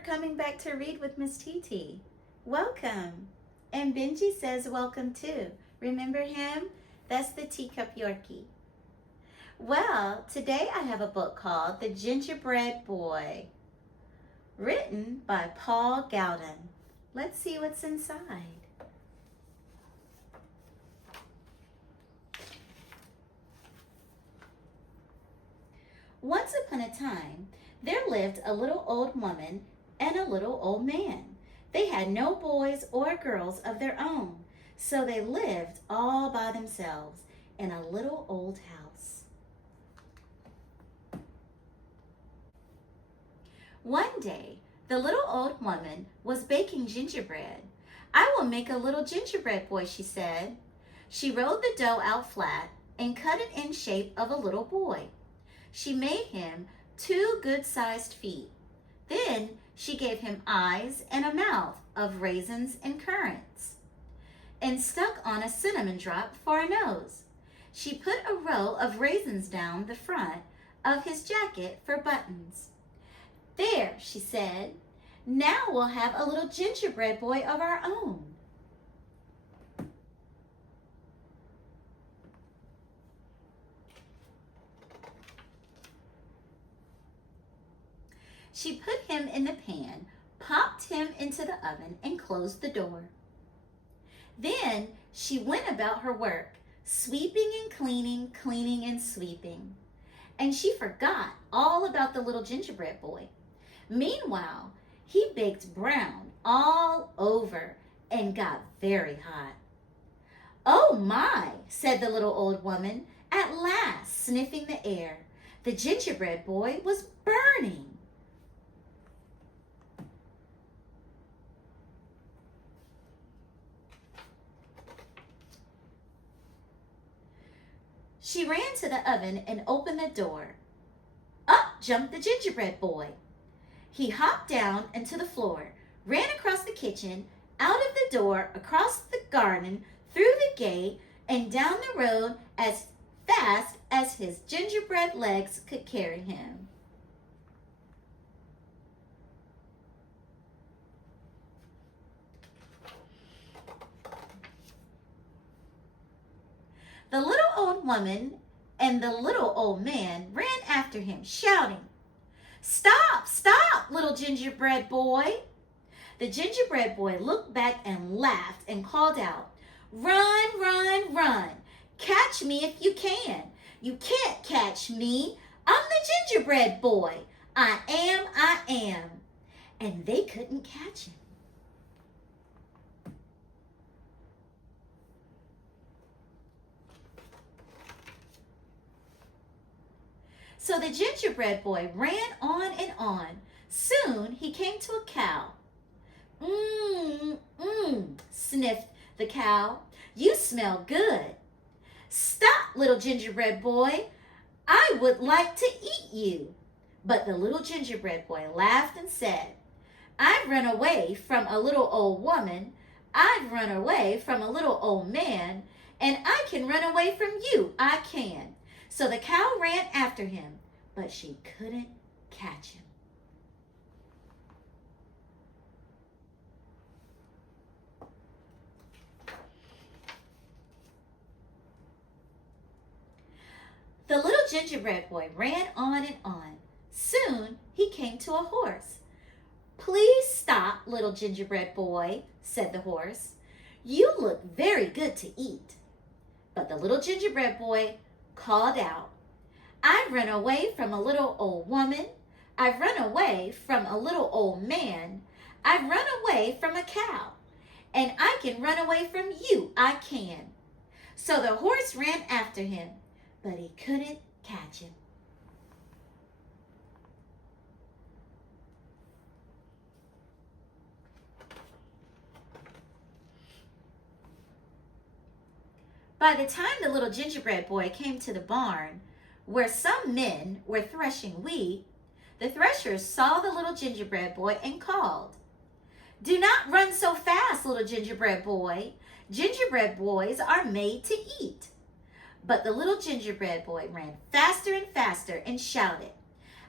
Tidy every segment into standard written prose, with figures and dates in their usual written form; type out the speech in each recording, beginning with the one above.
coming back to read with Miss TT. Welcome. And Benji says welcome too. Remember him? That's the teacup Yorkie. Well, today I have a book called The Gingerbread Boy, written by Paul Galdone. Let's see what's inside. Once upon a time, there lived a little old woman and a little old man. They had no boys or girls of their own, so they lived all by themselves in a little old house. One day, the little old woman was baking gingerbread. "I will make a little gingerbread boy," she said. She rolled the dough out flat and cut it in shape of a little boy. She made him 2 good-sized feet. Then she gave him eyes and a mouth of raisins and currants, and stuck on a cinnamon drop for a nose. She put a row of raisins down the front of his jacket for buttons. "There," she said, "now we'll have a little gingerbread boy of our own." She put him in the pan, popped him into the oven, and closed the door. Then she went about her work, sweeping and cleaning, cleaning and sweeping. And she forgot all about the little gingerbread boy. Meanwhile, he baked brown all over and got very hot. "Oh my," said the little old woman, at last sniffing the air. The gingerbread boy was burning. She ran to the oven and opened the door. Up jumped the gingerbread boy. He hopped down into the floor, ran across the kitchen, out of the door, across the garden, through the gate, and down the road as fast as his gingerbread legs could carry him. The little old woman and the little old man ran after him, shouting, "Stop, stop, little gingerbread boy." The gingerbread boy looked back and laughed and called out, "Run, run, run. Catch me if you can. You can't catch me. I'm the gingerbread boy. I am. And they couldn't catch him. So the gingerbread boy ran on and on. Soon he came to a cow. Sniffed the cow. "You smell good." "Stop, little gingerbread boy. I would like to eat you." But the little gingerbread boy laughed and said, "I've run away from a little old woman. I've run away from a little old man, and I can run away from you. I can." So the cow ran after him, but she couldn't catch him. The little gingerbread boy ran on and on. Soon he came to a horse. "Please stop, little gingerbread boy," said the horse. "You look very good to eat." But the little gingerbread boy called out, "I've run away from a little old woman. I've run away from a little old man. I've run away from a cow. And I can run away from you. I can." So the horse ran after him, but he couldn't catch him. By the time the little gingerbread boy came to the barn, where some men were threshing wheat, the threshers saw the little gingerbread boy and called, "Do not run so fast, little gingerbread boy. Gingerbread boys are made to eat." But the little gingerbread boy ran faster and faster and shouted,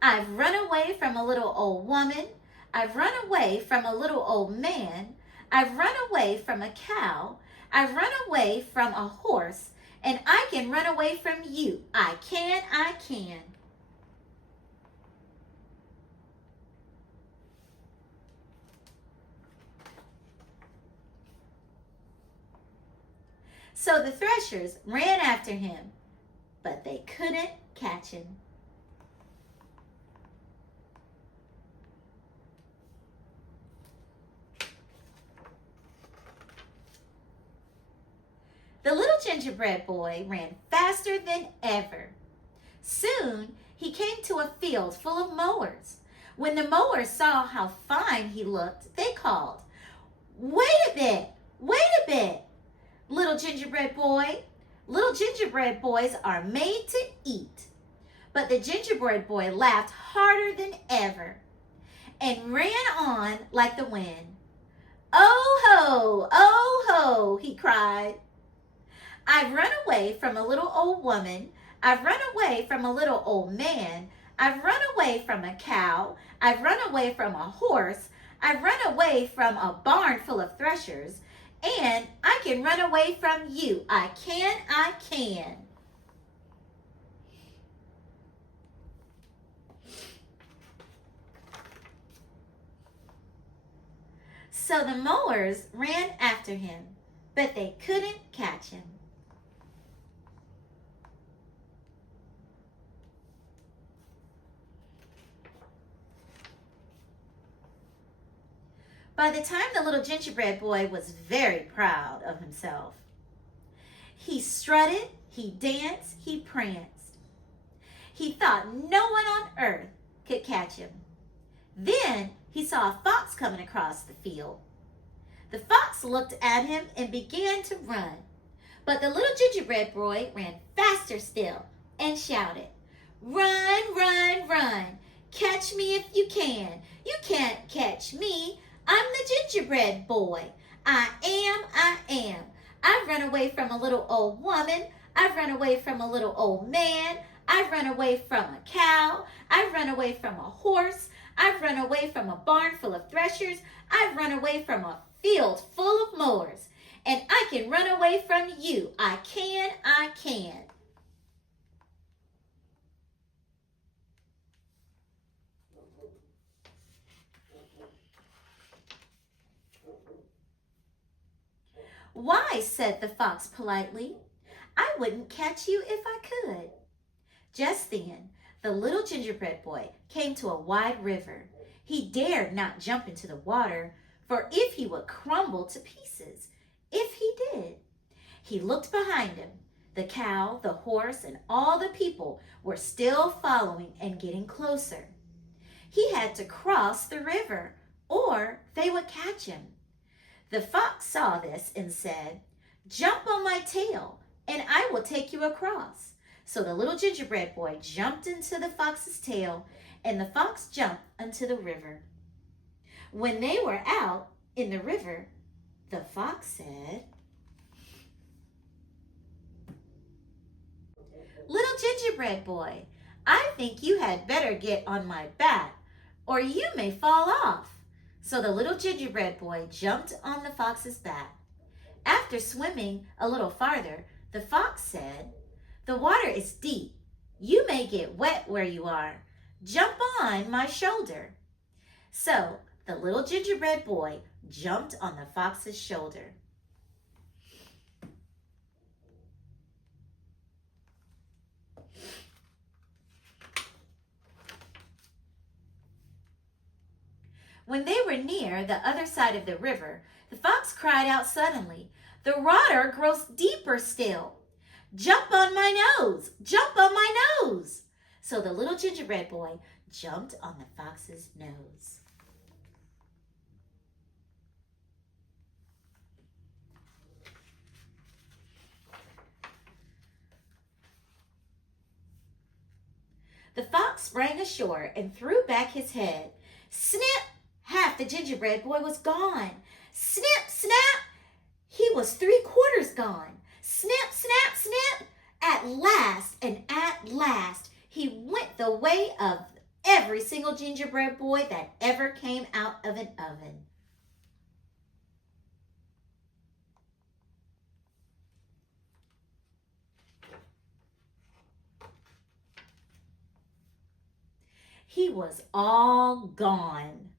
"I've run away from a little old woman. I've run away from a little old man. I've run away from a cow. I've run away from a horse. And I can run away from you. I can, I can. So the threshers ran after him, but they couldn't catch him. The little gingerbread boy ran faster than ever. Soon he came to a field full of mowers. When the mowers saw how fine he looked, they called, "Wait a bit, wait a bit, little gingerbread boy. Little gingerbread boys are made to eat." But the gingerbread boy laughed harder than ever and ran on like the wind. "Oh ho, he cried. "I've run away from a little old woman. I've run away from a little old man. I've run away from a cow. I've run away from a horse. I've run away from a barn full of threshers. And I can run away from you. I can, I can." So the mowers ran after him, but they couldn't catch him. By the time the little gingerbread boy was very proud of himself. He strutted, he danced, he pranced. He thought no one on earth could catch him. Then he saw a fox coming across the field. The fox looked at him and began to run. But the little gingerbread boy ran faster still and shouted, "Run, run, run. Catch me if you can. You can't catch me. I'm the gingerbread boy. I am. I've run away from a little old woman. I've run away from a little old man. I've run away from a cow. I've run away from a horse. I've run away from a barn full of threshers. I've run away from a field full of mowers. And I can run away from you. I can, I can." "Why," said the fox politely, "I wouldn't catch you if I could." Just then, the little gingerbread boy came to a wide river. He dared not jump into the water, for if he would crumble to pieces. If he did. He looked behind him. The cow, the horse, and all the people were still following and getting closer. He had to cross the river, or they would catch him. The fox saw this and said, "Jump on my tail, and I will take you across." So the little gingerbread boy jumped into the fox's tail, and the fox jumped into the river. When they were out in the river, the fox said, "Little gingerbread boy, I think you had better get on my back, or you may fall off." So the little gingerbread boy jumped on the fox's back. After swimming a little farther, the fox said, "The water is deep. You may get wet where you are. Jump on my shoulder." So the little gingerbread boy jumped on the fox's shoulder. When they were near the other side of the river, the fox cried out suddenly, "The water grows deeper still. Jump on my nose! Jump on my nose!" So the little gingerbread boy jumped on the fox's nose. The fox sprang ashore and threw back his head. Snip! Half the gingerbread boy was gone. Snip, snap! He was 3/4 gone. Snip, snap, snip! At last, he went the way of every single gingerbread boy that ever came out of an oven. He was all gone.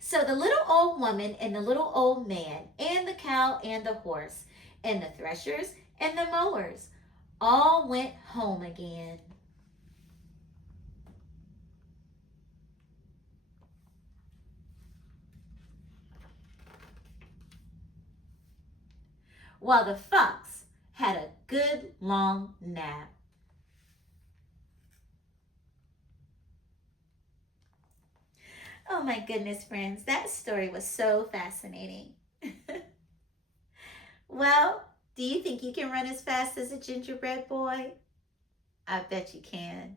So the little old woman and the little old man and the cow and the horse and the threshers and the mowers all went home again. While the fox had a good long nap. Oh my goodness, friends, that story was so fascinating. Well, do you think you can run as fast as a gingerbread boy? I bet you can.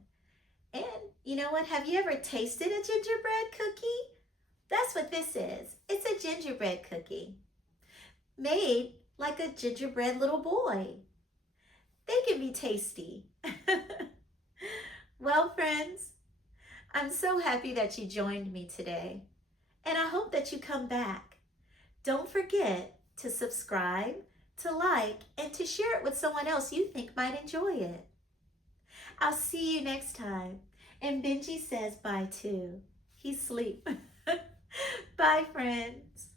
And you know what? Have you ever tasted a gingerbread cookie? That's what this is. It's a gingerbread cookie made like a gingerbread little boy. They can be tasty. Well, friends, I'm so happy that you joined me today, and I hope that you come back. Don't forget to subscribe, to like, and to share it with someone else you think might enjoy it. I'll see you next time. And Benji says bye too. He's asleep. Bye, friends.